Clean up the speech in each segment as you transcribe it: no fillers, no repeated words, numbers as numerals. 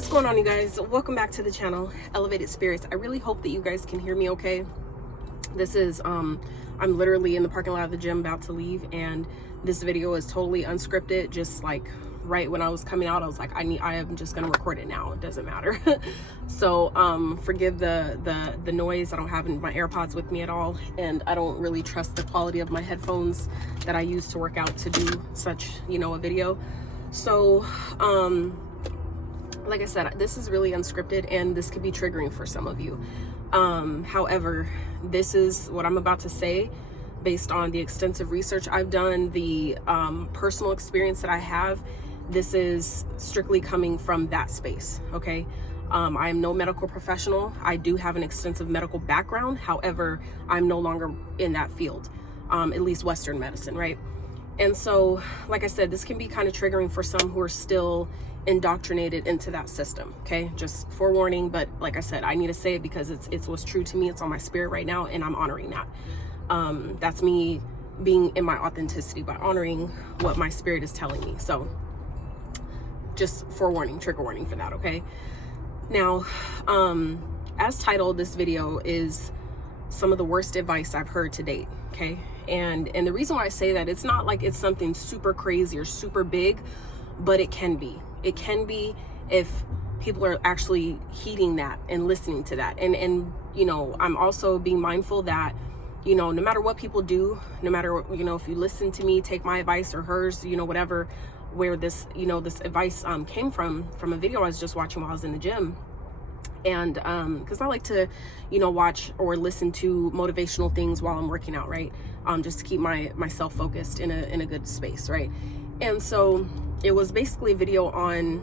What's going on, you guys? Welcome back to the channel, Elevated Spirits. I really hope that you guys can hear me okay. This is I'm literally in the parking lot of the gym about to leave, and this video is totally unscripted. Just like right when I was coming out, I was like, I am just gonna record it now. It doesn't matter. So forgive the noise. I don't have my AirPods with me at all, and I don't really trust the quality of my headphones that I use to work out to do such, a video. So like I said, this is really unscripted, and this could be triggering for some of you. However, this is what I'm about to say based on the extensive research I've done, the personal experience that I have. This is strictly coming from that space, okay? I am no medical professional. I do have an extensive medical background. However, I'm no longer in that field, at least Western medicine, right? And so, like I said, this can be kind of triggering for some who are still indoctrinated into that system, okay? Just forewarning, but like I said, I need to say it because it's what's true to me. It's on my spirit right now, and I'm honoring that. That's me being in my authenticity by honoring what my spirit is telling me. So just forewarning, trigger warning for that, okay? Now, as titled, this video is some of the worst advice I've heard to date, okay? And the reason why I say that, it's not like it's something super crazy or super big, but it can be. It can be if people are actually heeding that and listening to that. And I'm also being mindful that, no matter what people do, no matter, if you listen to me, take my advice or hers, whatever, where this, this advice came from a video I was just watching while I was in the gym. And because I like to, watch or listen to motivational things while I'm working out, right? Just to keep myself focused in a good space, right? And so it was basically a video on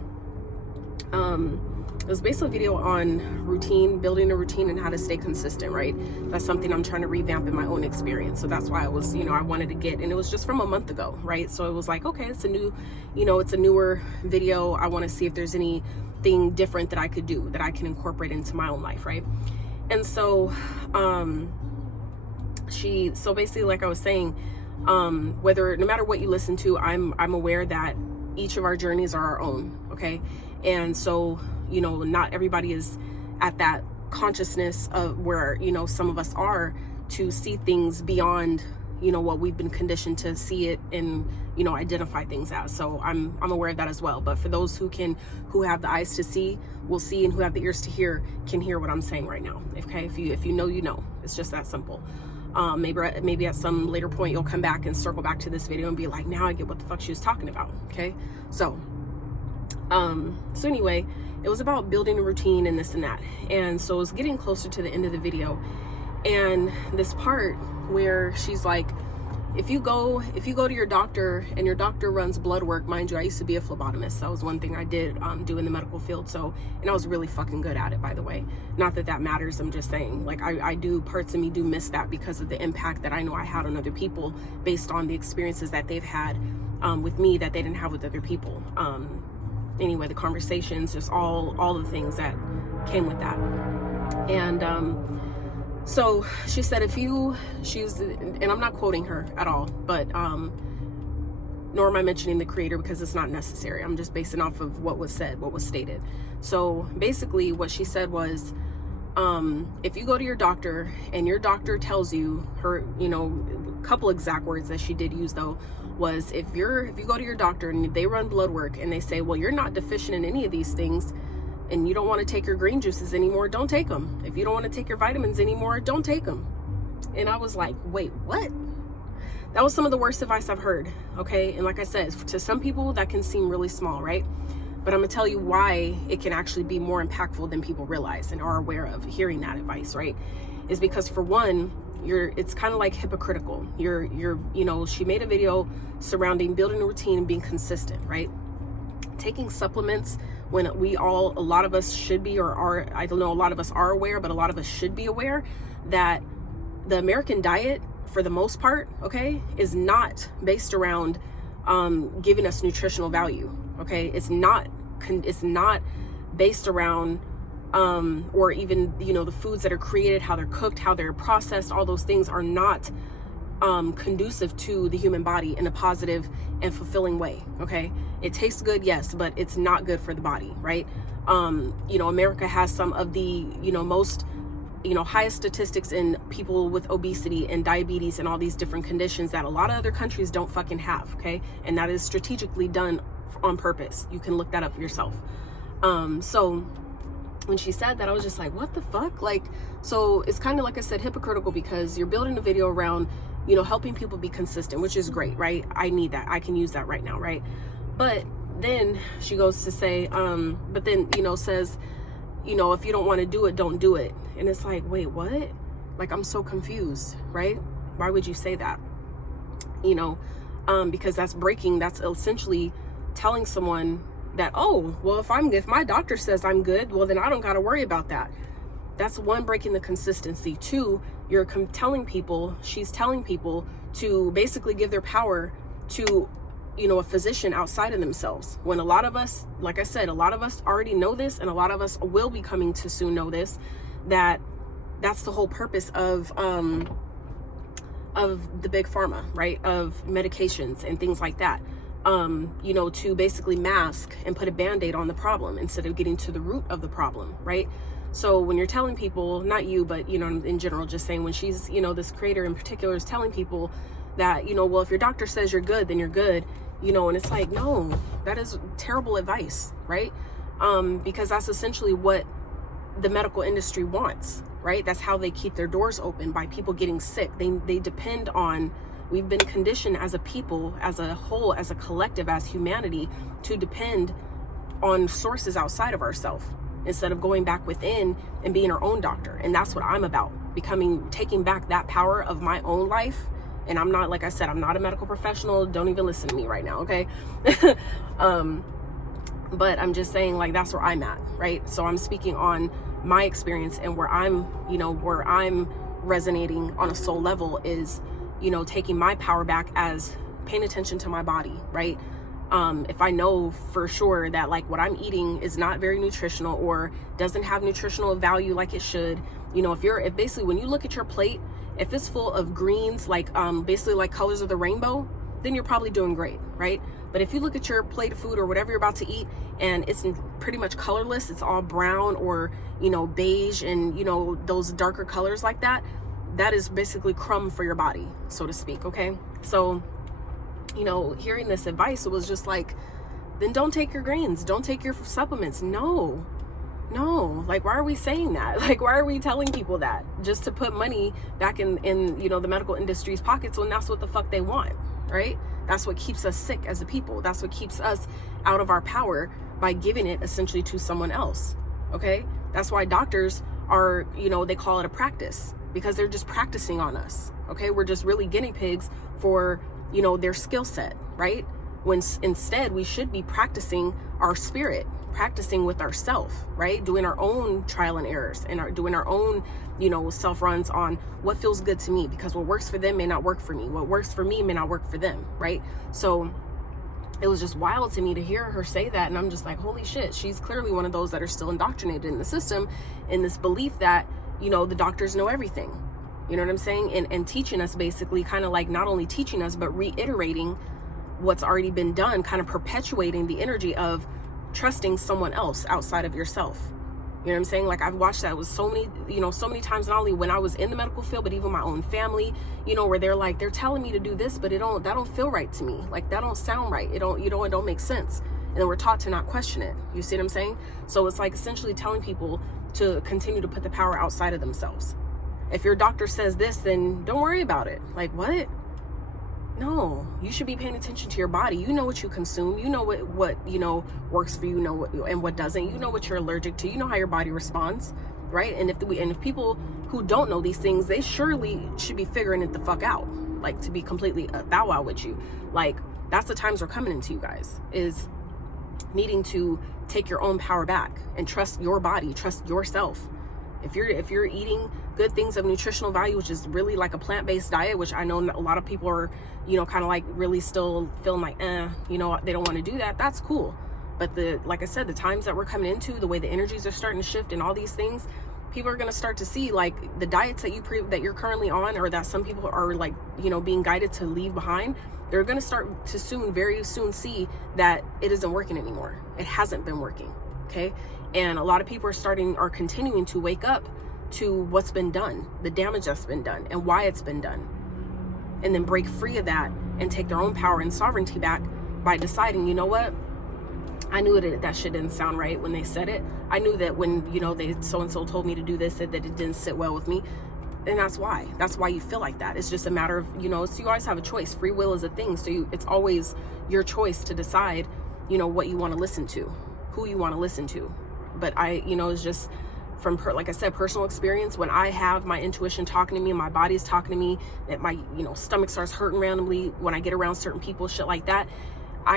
routine, building a routine and how to stay consistent, right? That's something I'm trying to revamp in my own experience. So that's why I was, I wanted to get, and it was just from a month ago, right? So it was like, okay, it's a new, it's a newer video. I want to see if there's anything different that I could do, that I can incorporate into my own life, right? And so so basically, like I was saying, no matter what you listen to, I'm aware that each of our journeys are our own, okay? And so, not everybody is at that consciousness of where, some of us are, to see things beyond, what we've been conditioned to see it and, identify things as. So I'm aware of that as well. But for those who have the eyes to see, will see, and who have the ears to hear, can hear what I'm saying right now, okay? If you know, it's just that simple. Maybe at some later point you'll come back and circle back to this video and be like, now I get what the fuck she was talking about, okay? So anyway, it was about building a routine and this and that. And so it was getting closer to the end of the video, and this part where she's like, if you go to your doctor and your doctor runs blood work, mind you, I used to be a phlebotomist. That was one thing I did do in the medical field. So, and I was really fucking good at it, by the way. Not that that matters. I'm just saying, like, I do, parts of me do miss that because of the impact that I know I had on other people based on the experiences that they've had with me that they didn't have with other people. Anyway, the conversations, just all the things that came with that. And so she said, and I'm not quoting her at all, but nor am I mentioning the creator because it's not necessary. I'm just basing off of what was said, what was stated. So basically what she said was, if you go to your doctor and your doctor tells you, her, a couple exact words that she did use though, was if you go to your doctor and they run blood work and they say, well, you're not deficient in any of these things, and you don't want to take your green juices anymore, don't take them. If you don't want to take your vitamins anymore, don't take them. And I was like, wait, what? That was some of the worst advice I've heard, okay? And like I said, to some people that can seem really small, right? But I'm gonna tell you why it can actually be more impactful than people realize and are aware of hearing that advice, right? Is because, for one, it's kind of like hypocritical. She made a video surrounding building a routine and being consistent, right? Taking supplements when a lot of us should be, or are, I don't know, a lot of us are aware, but a lot of us should be aware that the American diet, for the most part, okay, is not based around giving us nutritional value, okay? It's not based around or even, the foods that are created, how they're cooked, how they're processed, all those things are not conducive to the human body in a positive and fulfilling way. Okay, it tastes good, yes, but it's not good for the body, right? You know, America has some of the, you know, most, you know, highest statistics in people with obesity and diabetes and all these different conditions that a lot of other countries don't fucking have. Okay, and that is strategically done on purpose. You can look that up yourself. So when she said that, I was just like, what the fuck? Like, so it's kind of, like I said, hypocritical, because you're building a video around, you know, helping people be consistent, which is great, right? I need that. I can use that right now, right? But then she goes to say, but then, you know, says, you know, if you don't want to do it, don't do it. And it's like, wait, what? Like, I'm so confused, right? Why would you say that? You know, because that's essentially telling someone that, oh, well, if my doctor says I'm good, well, then I don't got to worry about that. That's one, breaking the consistency. Two, she's telling people to basically give their power to, you know, a physician outside of themselves. When a lot of us, like I said, a lot of us already know this, and a lot of us will be coming to soon know this, that's the whole purpose of the big pharma, right? Of medications and things like that. You know, to basically mask and put a band-aid on the problem instead of getting to the root of the problem, right? So when you're telling people, not you, but, you know, in general, just saying, when she's, you know, this creator in particular is telling people that, you know, well, if your doctor says you're good, then you're good, you know, and it's like, no, that is terrible advice, right? Because that's essentially what the medical industry wants, right? That's how they keep their doors open, by people getting sick. They depend on, we've been conditioned as a people, as a whole, as a collective, as humanity, to depend on sources outside of ourselves instead of going back within and being our own doctor. And that's what I'm about, taking back that power of my own life. And I'm not, like I said, I'm not a medical professional. Don't even listen to me right now, okay? But I'm just saying, like, that's where I'm at, right? So I'm speaking on my experience, and where I'm resonating on a soul level is, you know, taking my power back as paying attention to my body, right? If I know for sure that, like, what I'm eating is not very nutritional or doesn't have nutritional value like it should, you know, if basically when you look at your plate, if it's full of greens, like basically like colors of the rainbow, then you're probably doing great, right? But if you look at your plate of food or whatever you're about to eat, and it's pretty much colorless, it's all brown or, you know, beige and, you know, those darker colors like that, that is basically crumb for your body, so to speak, okay? So, you know, hearing this advice, it was just like, then don't take your greens, don't take your supplements. No, like, why are we saying that? Like, why are we telling people that? Just to put money back in you know, the medical industry's pockets, when that's what the fuck they want, right? That's what keeps us sick as a people. That's what keeps us out of our power, by giving it essentially to someone else, okay? That's why doctors are, you know, they call it a practice, because they're just practicing on us, okay? We're just really guinea pigs for, you know, their skill set, right? When instead we should be practicing our spirit, practicing with ourself, right? Doing our own trial and errors, and doing our own, you know, self runs on what feels good to me, because what works for them may not work for me. What works for me may not work for them, right? So it was just wild to me to hear her say that. And I'm just like, holy shit, she's clearly one of those that are still indoctrinated in the system, in this belief that, you know, the doctors know everything. You know what I'm saying? And teaching us, basically, kind of like, not only teaching us, but reiterating what's already been done, kind of perpetuating the energy of trusting someone else outside of yourself. You know what I'm saying? Like, I've watched that with so many times, not only when I was in the medical field, but even my own family, you know, where they're telling me to do this, but that don't feel right to me. Like, that don't sound right. It don't make sense. And then we're taught to not question it. You see what I'm saying? So it's like essentially telling people to continue to put the power outside of themselves. If your doctor says this, then don't worry about it. Like, what? No, you should be paying attention to your body. You know what you consume. You know what you know works for you, and what doesn't. You know what you're allergic to. You know how your body responds, right? And if people who don't know these things, they surely should be figuring it the fuck out. Like, to be completely thou out with you. Like, that's the times we're coming into, you guys, is needing to take your own power back and trust your body, trust yourself. If you're eating good things of nutritional value, which is really like a plant-based diet, which I know a lot of people are, you know, kind of like really still feeling like, you know, they don't want to do that. That's cool. But like I said, the times that we're coming into, the way the energies are starting to shift and all these things, people are going to start to see like the diets that you're currently on, or that some people are like, you know, being guided to leave behind. They're going to start to very soon see that it isn't working anymore. It hasn't been working. Okay. And a lot of people are continuing to wake up to what's been done, the damage that's been done, and why it's been done, and then break free of that and take their own power and sovereignty back by deciding, you know what, I knew that shit didn't sound right when they said it. I knew that when, you know, they so-and-so told me to do this, that it didn't sit well with me. And that's why you feel like that. It's just a matter of, you know, so you always have a choice. Free will is a thing. So it's always your choice to decide, you know, what you want to listen to, who you want to listen to. But you know, it's just from, like I said, personal experience. When I have my intuition talking to me, and my body's talking to me, that my, you know, stomach starts hurting randomly when I get around certain people, shit like that,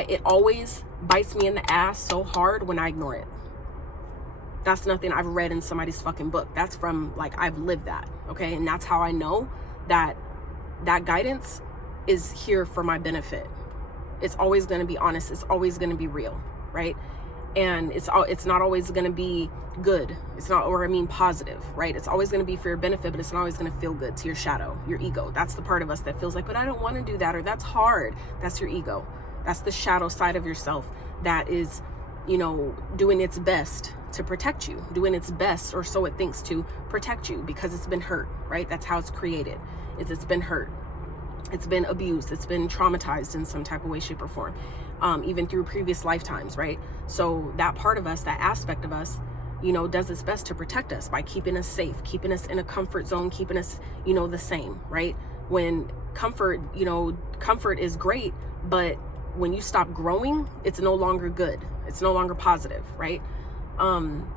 it always bites me in the ass so hard when I ignore it. That's nothing I've read in somebody's fucking book. That's from, like, I've lived that, okay? And that's how I know that guidance is here for my benefit. It's always going to be honest. It's always going to be real, right? And it's not always going to be good. Positive, right? It's always going to be for your benefit, but it's not always going to feel good to your shadow, your ego. That's the part of us that feels like, but I don't want to do that, or that's hard. That's your ego. That's the shadow side of yourself that is, you know, doing its best to protect you, doing its best, or so it thinks, to protect you, because it's been hurt, right? That's how it's created. It's been hurt. It's been abused. It's been traumatized in some type of way, shape, or form, even through previous lifetimes, right? So that part of us, that aspect of us, you know, does its best to protect us by keeping us safe, keeping us in a comfort zone, keeping us, you know, the same, right? When comfort is great, but when you stop growing, it's no longer good. It's no longer positive, right?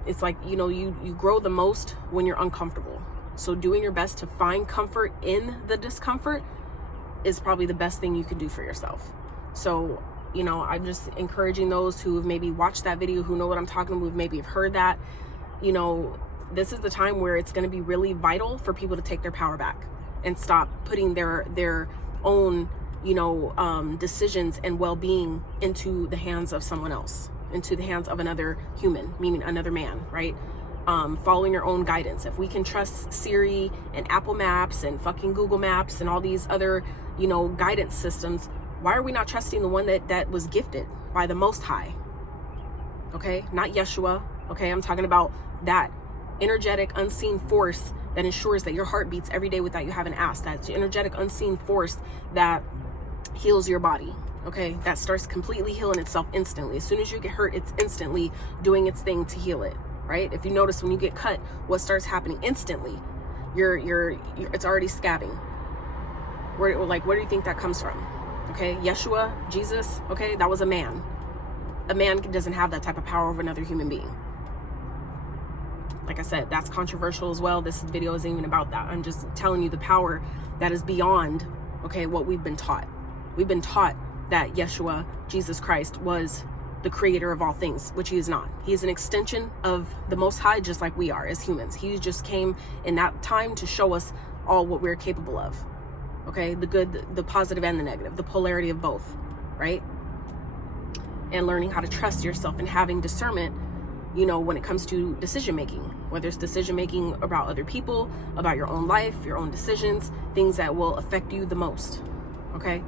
It's like, you know, you grow the most when you're uncomfortable. So doing your best to find comfort in the discomfort is probably the best thing you can do for yourself. So, you know, I'm just encouraging those who have maybe watched that video, who know what I'm talking about, who maybe have heard that, you know, this is the time where it's going to be really vital for people to take their power back and stop putting their own, you know, decisions and well-being into the hands of someone else, into the hands of another human, meaning another man, right? Following your own guidance. If we can trust Siri and Apple Maps and fucking Google Maps and all these other, you know, guidance systems, why are we not trusting the one that was gifted by the Most High? Okay, not Yeshua. Okay, I'm talking about that energetic, unseen force that ensures that your heart beats every day without you having asked. That energetic, unseen force that heals your body. Okay, that starts completely healing itself instantly. As soon as you get hurt, it's instantly doing its thing to heal it, right? If you notice, when you get cut, what starts happening instantly? It's already scabbing. Where do you think that comes from? Okay, Yeshua, Jesus, okay, that was a man. A man doesn't have that type of power over another human being. Like I said, that's controversial as well. This video isn't even about that. I'm just telling you the power that is beyond, okay, what we've been taught. We've been taught that Yeshua, Jesus Christ, was the creator of all things, which he is not. He is an extension of the Most High, just like we are as humans. He just came in that time to show us all what we're capable of. Okay, the good, the positive, and the negative, the polarity of both, right? And learning how to trust yourself and having discernment, you know, when it comes to decision making, whether it's decision making about other people, about your own life, your own decisions, things that will affect you the most. Okay,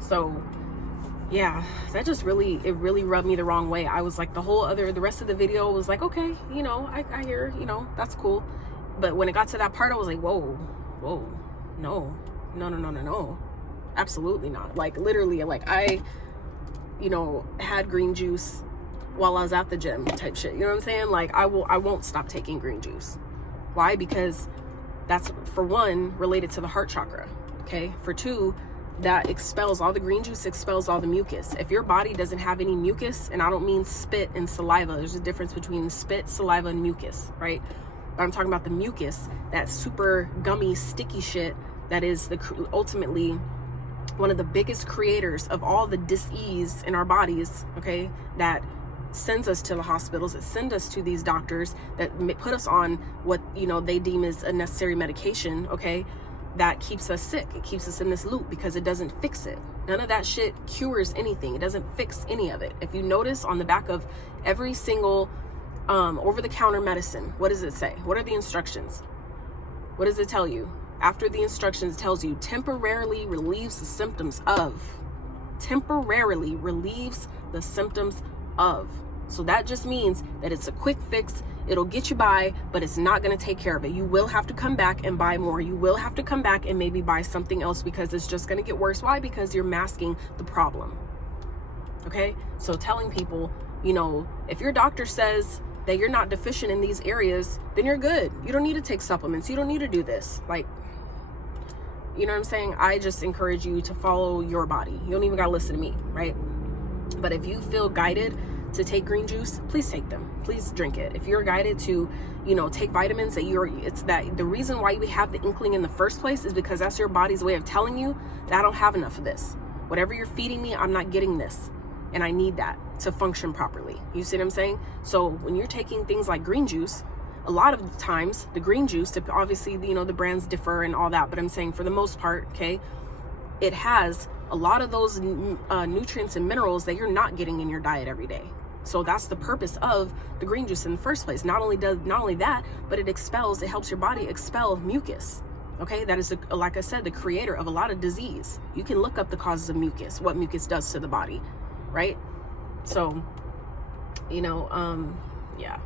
so yeah, that just really rubbed me the wrong way. I was like, the rest of the video was like, okay, you know, I hear, you know, that's cool. But when it got to that part, I was like, whoa, no, absolutely not. Like, literally, like, I, you know, had green juice while I was at the gym type shit. You know what I'm saying? Like, I won't stop taking green juice. Why? Because that's, for one, related to the heart chakra. Okay. For two, that expels, all the green juice expels all the mucus. If your body doesn't have any mucus, and I don't mean spit and saliva, there's a difference between spit, saliva, and mucus, right? But I'm talking about the mucus, that super gummy, sticky shit that is ultimately one of the biggest creators of all the dis-ease in our bodies, okay, that sends us to the hospitals, that send us to these doctors, that put us on what, you know, they deem as a necessary medication, okay, that keeps us sick. It keeps us in this loop because it doesn't fix it. None of that shit cures anything. It doesn't fix any of it. If you notice on the back of every single over-the-counter medicine. What does it say? What are the instructions? What does it tell you? After the instructions, it tells you temporarily relieves the symptoms of. Temporarily relieves the symptoms of. So that just means that it's a quick fix. It'll get you by, but it's not going to take care of it. You will have to come back and buy more. You will have to come back and maybe buy something else because it's just going to get worse. Why? Because you're masking the problem. Okay? So telling people, you know, if your doctor says that you're not deficient in these areas, then you're good. You don't need to take supplements. You don't need to do this. Like, you know what I'm saying? I just encourage you to follow your body. You don't even got to listen to me, right? But if you feel guided to take green juice, please take them. Please drink it. If you're guided to, you know, take vitamins, it's that the reason why we have the inkling in the first place is because that's your body's way of telling you that I don't have enough of this. Whatever you're feeding me, I'm not getting this. And I need that to function properly. You see what I'm saying? So when you're taking things like green juice, a lot of the times the green juice, obviously, you know, the brands differ and all that, but I'm saying for the most part, okay, it has a lot of those nutrients and minerals that you're not getting in your diet every day. So that's the purpose of the green juice in the first place. Not only that, but it helps your body expel mucus. Okay, that is, like I said, the creator of a lot of disease. You can look up the causes of mucus, what mucus does to the body, right? So, you know, yeah,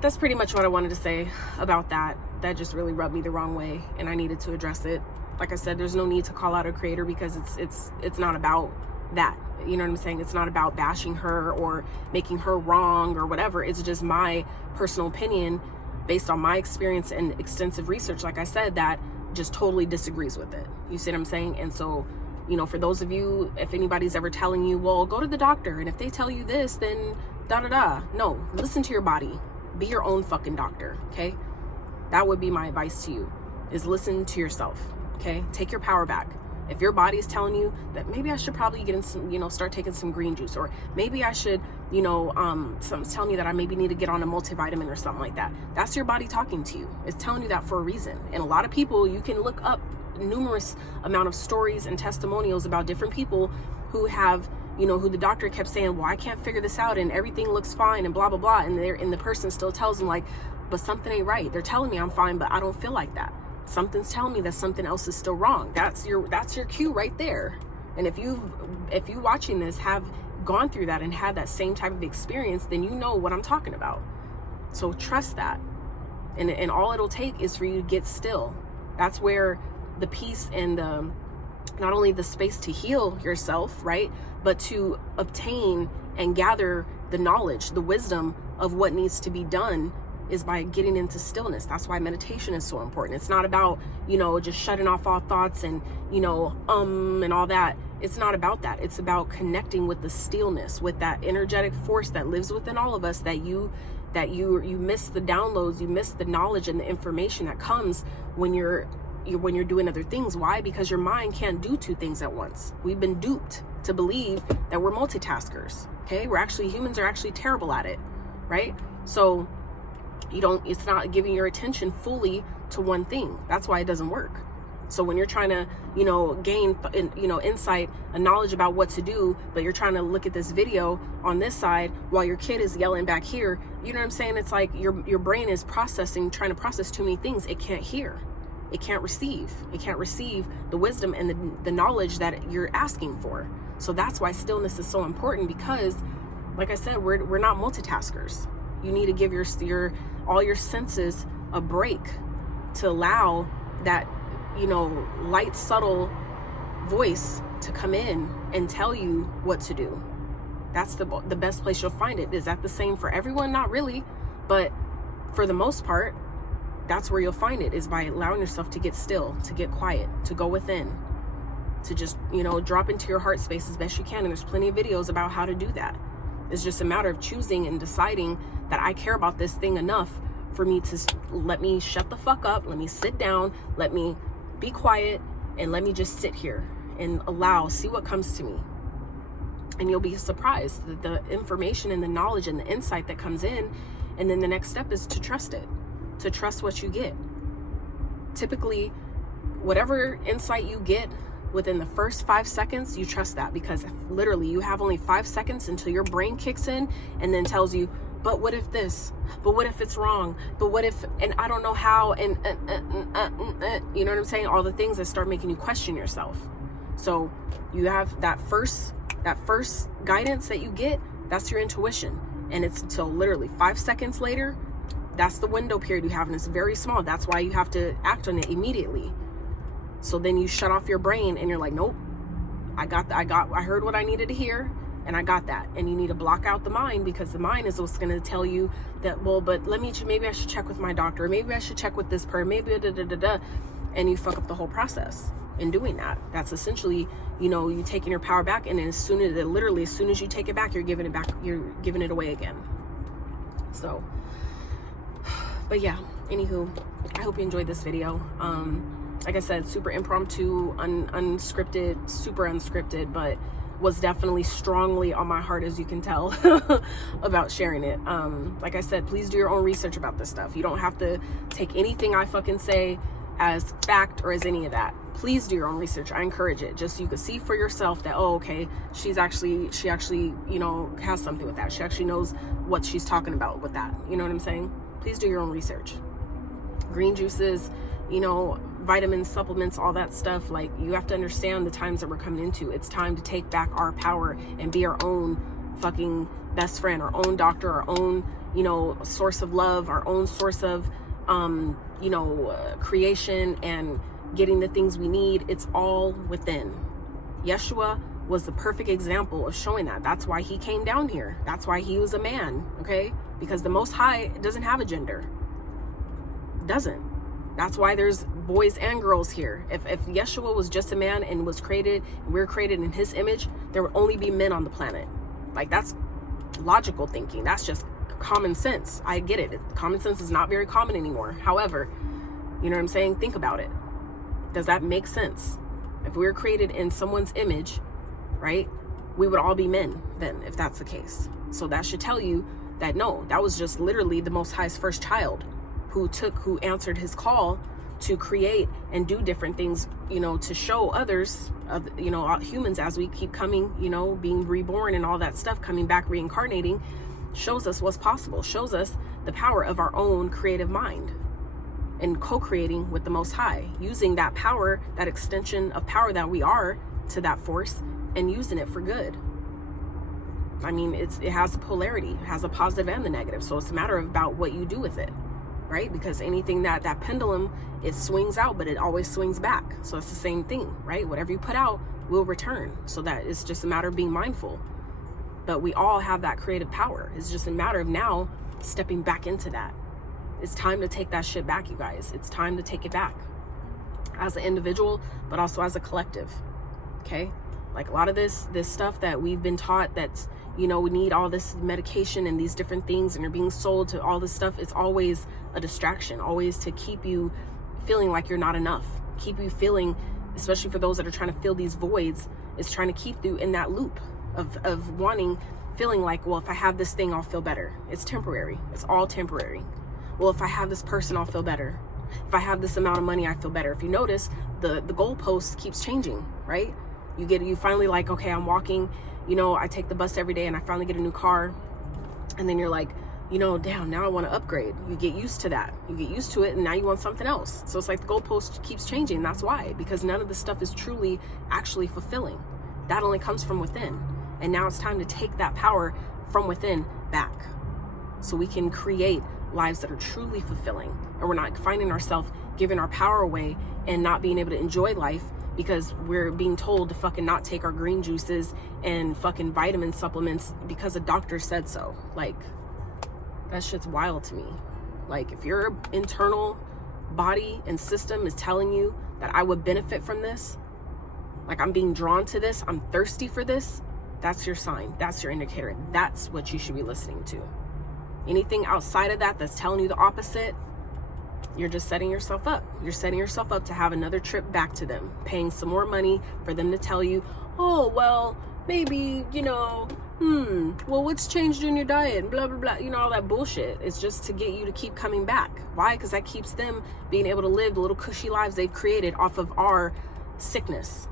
that's pretty much what I wanted to say about that. That just really rubbed me the wrong way, and I needed to address it. Like I said, there's no need to call out a creator because it's not about that. You know what I'm saying? It's not about bashing her or making her wrong or whatever. It's just my personal opinion based on my experience and extensive research, like I said, that just totally disagrees with it. You see what I'm saying? And so, you know, for those of you, if anybody's ever telling you, well, go to the doctor, and if they tell you this, then da-da-da. No, listen to your body. Be your own fucking doctor, okay? That would be my advice to you, is listen to yourself, okay? Take your power back. If your body is telling you that maybe I should probably get in some, you know, start taking some green juice, or maybe I should, you know, something's telling me that I maybe need to get on a multivitamin or something like that. That's your body talking to you. It's telling you that for a reason. And a lot of people, you can look up numerous amount of stories and testimonials about different people who have, you know, who the doctor kept saying, well, I can't figure this out and everything looks fine and blah, blah, blah. And the person still tells them like, but something ain't right. They're telling me I'm fine, but I don't feel like that. Something's telling me that something else is still wrong. That's your cue right there. And if you watching this have gone through that and had that same type of experience, then you know what I'm talking about. So trust that. And all it'll take is for you to get still. That's where the peace and not only the space to heal yourself, right, but to obtain and gather the knowledge, the wisdom of what needs to be done is by getting into stillness. That's why meditation is so important. It's not about, you know, just shutting off all thoughts and, you know, and all that. It's not about that. It's about connecting with the stillness, with that energetic force that lives within all of us, that you miss the downloads, you miss the knowledge and the information that comes when you're doing other things. Why? Because your mind can't do two things at once. We've been duped to believe that we're multitaskers. Okay? Humans are actually terrible at it, right? So it's not giving your attention fully to one thing. That's why it doesn't work. So when you're trying to, you know, gain, you know, insight and knowledge about what to do, but you're trying to look at this video on this side while your kid is yelling back here, you know what I'm saying? It's like your brain is trying to process too many things. It can't hear. It can't receive. It can't receive the wisdom and the knowledge that you're asking for. So that's why stillness is so important, because, like I said, we're not multitaskers. You need to give all your senses a break to allow that, you know, light, subtle voice to come in and tell you what to do. That's the best place you'll find it. Is that the same for everyone? Not really, but for the most part, that's where you'll find it, is by allowing yourself to get still, to get quiet, to go within, to just, you know, drop into your heart space as best you can. And there's plenty of videos about how to do that. It's just a matter of choosing and deciding that I care about this thing enough for me to let me shut the fuck up, let me sit down, let me be quiet, and let me just sit here and see what comes to me. And you'll be surprised that the information and the knowledge and the insight that comes in. And then the next step is to trust it, to trust what you get. Typically, whatever insight you get within the first 5 seconds, you trust that, because literally you have only 5 seconds until your brain kicks in and then tells you, but what if this, but what if it's wrong, but what if, and I don't know how, and you know what I'm saying? All the things that start making you question yourself. So you have that first guidance that you get, that's your intuition. And it's until literally 5 seconds later, that's the window period you have, and it's very small. That's why you have to act on it immediately. So then you shut off your brain and you're like, nope, I heard what I needed to hear, and I got that. And you need to block out the mind, because the mind is what's going to tell you that, well, but maybe I should check with my doctor, maybe I should check with this person, maybe and you fuck up the whole process in doing that. That's essentially, you know, you taking your power back, and then as soon as you take it back, you're giving it away again. So, but yeah, anywho, I hope you enjoyed this video. Like I said, super impromptu, unscripted, super unscripted, but was definitely strongly on my heart, as you can tell, about sharing it. Like I said, please do your own research about this stuff. You don't have to take anything I fucking say as fact or as any of that. Please do your own research. I encourage it, just so you can see for yourself that, oh, okay, she actually, you know, has something with that. She actually knows what she's talking about with that. You know what I'm saying? Please do your own research. Green juices, you know, vitamins, supplements, all that stuff. Like, you have to understand the times that we're coming into. It's time to take back our power and be our own fucking best friend, our own doctor, our own, you know, source of love, our own source of, you know, creation and getting the things we need. It's all within. Yeshua was the perfect example of showing that. That's why he came down here. That's why he was a man, okay? Because the Most High doesn't have a gender. Doesn't. That's why there's boys and girls here. If Yeshua was just a man and was created, and we're created in his image, there would only be men on the planet. Like, that's logical thinking. That's just common sense. I get it. Common sense is not very common anymore. However, you know what I'm saying? Think about it. Does that make sense? If we were created in someone's image, right, we would all be men then, if that's the case. So that should tell you that no, that was just literally the Most High's first child who answered his call to create and do different things, you know, to show others, you know, humans, as we keep coming, you know, being reborn and all that stuff, coming back, reincarnating, shows us what's possible, shows us the power of our own creative mind. And co-creating with the Most High, using that power, that extension of power that we are to that force, and using it for good. I mean, it has a polarity, it has a positive and the negative. So it's a matter of about what you do with it, right? Because anything that pendulum, it swings out, but it always swings back. So it's the same thing, right? Whatever you put out will return. So that it's just a matter of being mindful. But we all have that creative power. It's just a matter of now stepping back into that. It's time to take that shit back, you guys. It's time to take it back as an individual, but also as a collective. Okay? Like, a lot of this stuff that we've been taught, that's, you know, we need all this medication and these different things, and you're being sold to all this stuff. It's always a distraction, always to keep you feeling like you're not enough, keep you feeling, especially for those that are trying to fill these voids, it's trying to keep you in that loop of wanting, feeling like, well, if I have this thing, I'll feel better. It's temporary. It's all temporary. Well, if I have this person, I'll feel better. If I have this amount of money, I feel better. If you notice, the goalpost keeps changing, right? You finally like, okay, I'm walking, you know, I take the bus every day and I finally get a new car. And then you're like, you know, damn, now I want to upgrade. You get used to that. You get used to it, and now you want something else. So it's like the goalpost keeps changing. That's why, because none of this stuff is truly actually fulfilling. That only comes from within. And now it's time to take that power from within back, so we can create lives that are truly fulfilling, and we're not finding ourselves giving our power away and not being able to enjoy life because we're being told to fucking not take our green juices and fucking vitamin supplements because a doctor said so. Like, that shit's wild to me. Like, if your internal body and system is telling you that I would benefit from this, like, I'm being drawn to this, I'm thirsty for this, that's your sign, that's your indicator. That's what you should be listening to. Anything outside of that that's telling you the opposite, you're just setting yourself up. You're setting yourself up to have another trip back to them, paying some more money for them to tell you, oh, well, maybe, you know, well, what's changed in your diet, blah, blah, blah, you know, all that bullshit. It's just to get you to keep coming back. Why? Because that keeps them being able to live the little cushy lives they've created off of our sickness.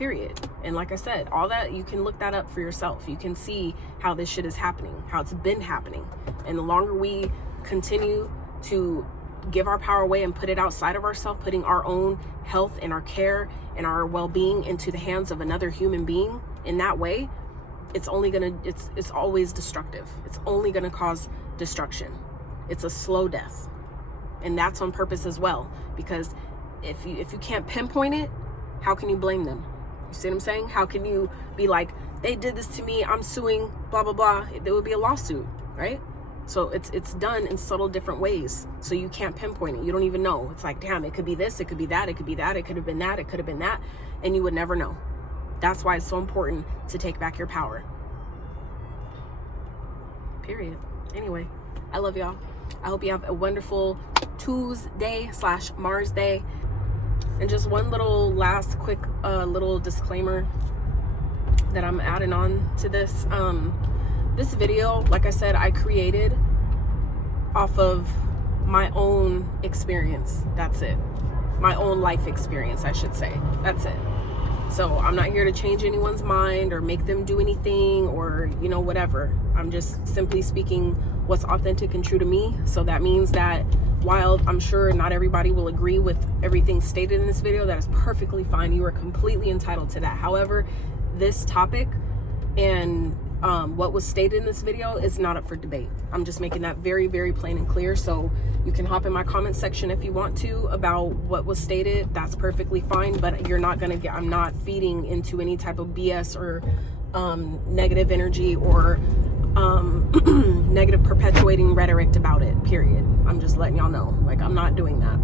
period. And like I said, all that, you can look that up for yourself. You can see how this shit is happening, how it's been happening. And the longer we continue to give our power away and put it outside of ourselves, putting our own health and our care and our well-being into the hands of another human being in that way, it's always destructive. It's only gonna cause destruction. It's a slow death. And that's on purpose as well, because if you can't pinpoint it, how can you blame them? You see what I'm saying? How can you be like, they did this to me, I'm suing, blah blah blah? There would be a lawsuit, right? So it's done in subtle different ways, so you can't pinpoint it. You don't even know. It's like, damn, it could be this, it could be that, it could be that, it could have been that, it could have been that, and you would never know. That's why it's so important to take back your power. Period. Anyway, I love y'all. I hope you have a wonderful Tuesday/Mars day. And just one little last quick little disclaimer that I'm adding on to this. This video, like I said, I created off of my own experience. That's it. My own life experience, I should say. That's it. So I'm not here to change anyone's mind or make them do anything or, you know, whatever. I'm just simply speaking what's authentic and true to me. So that means that while I'm sure not everybody will agree with everything stated in this video, that is perfectly fine. You are completely entitled to that. However, this topic and what was stated in this video is not up for debate. I'm just making that very, very plain and clear. So you can hop in my comment section if you want to about what was stated. That's perfectly fine, but you're not gonna get, I'm not feeding into any type of BS or negative energy or negative perpetuating rhetoric about it, period. I'm just letting y'all know, like, I'm not doing that.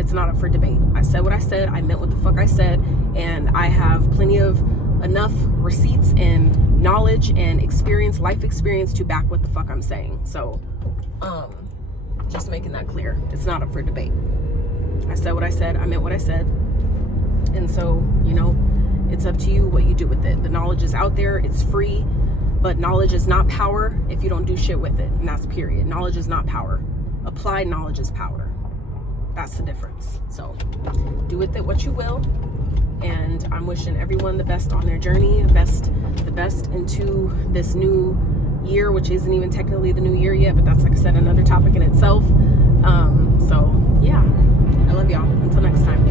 It's not up for debate. I said what I said, I meant what the fuck I said, and I have plenty of enough receipts and knowledge and experience, life experience, to back what the fuck I'm saying. So just making that clear. It's not up for debate. I said what I said, I meant what I said, and so, you know, it's up to you what you do with it. The knowledge is out there, it's free, but knowledge is not power if you don't do shit with it, and that's period. Knowledge is not power. Applied knowledge is power. That's the difference. So do with it what you will, and I'm wishing everyone the best on their journey, the best into this new year, which isn't even technically the new year yet, but that's, like I said, another topic in itself. So yeah, I love y'all. Until next time.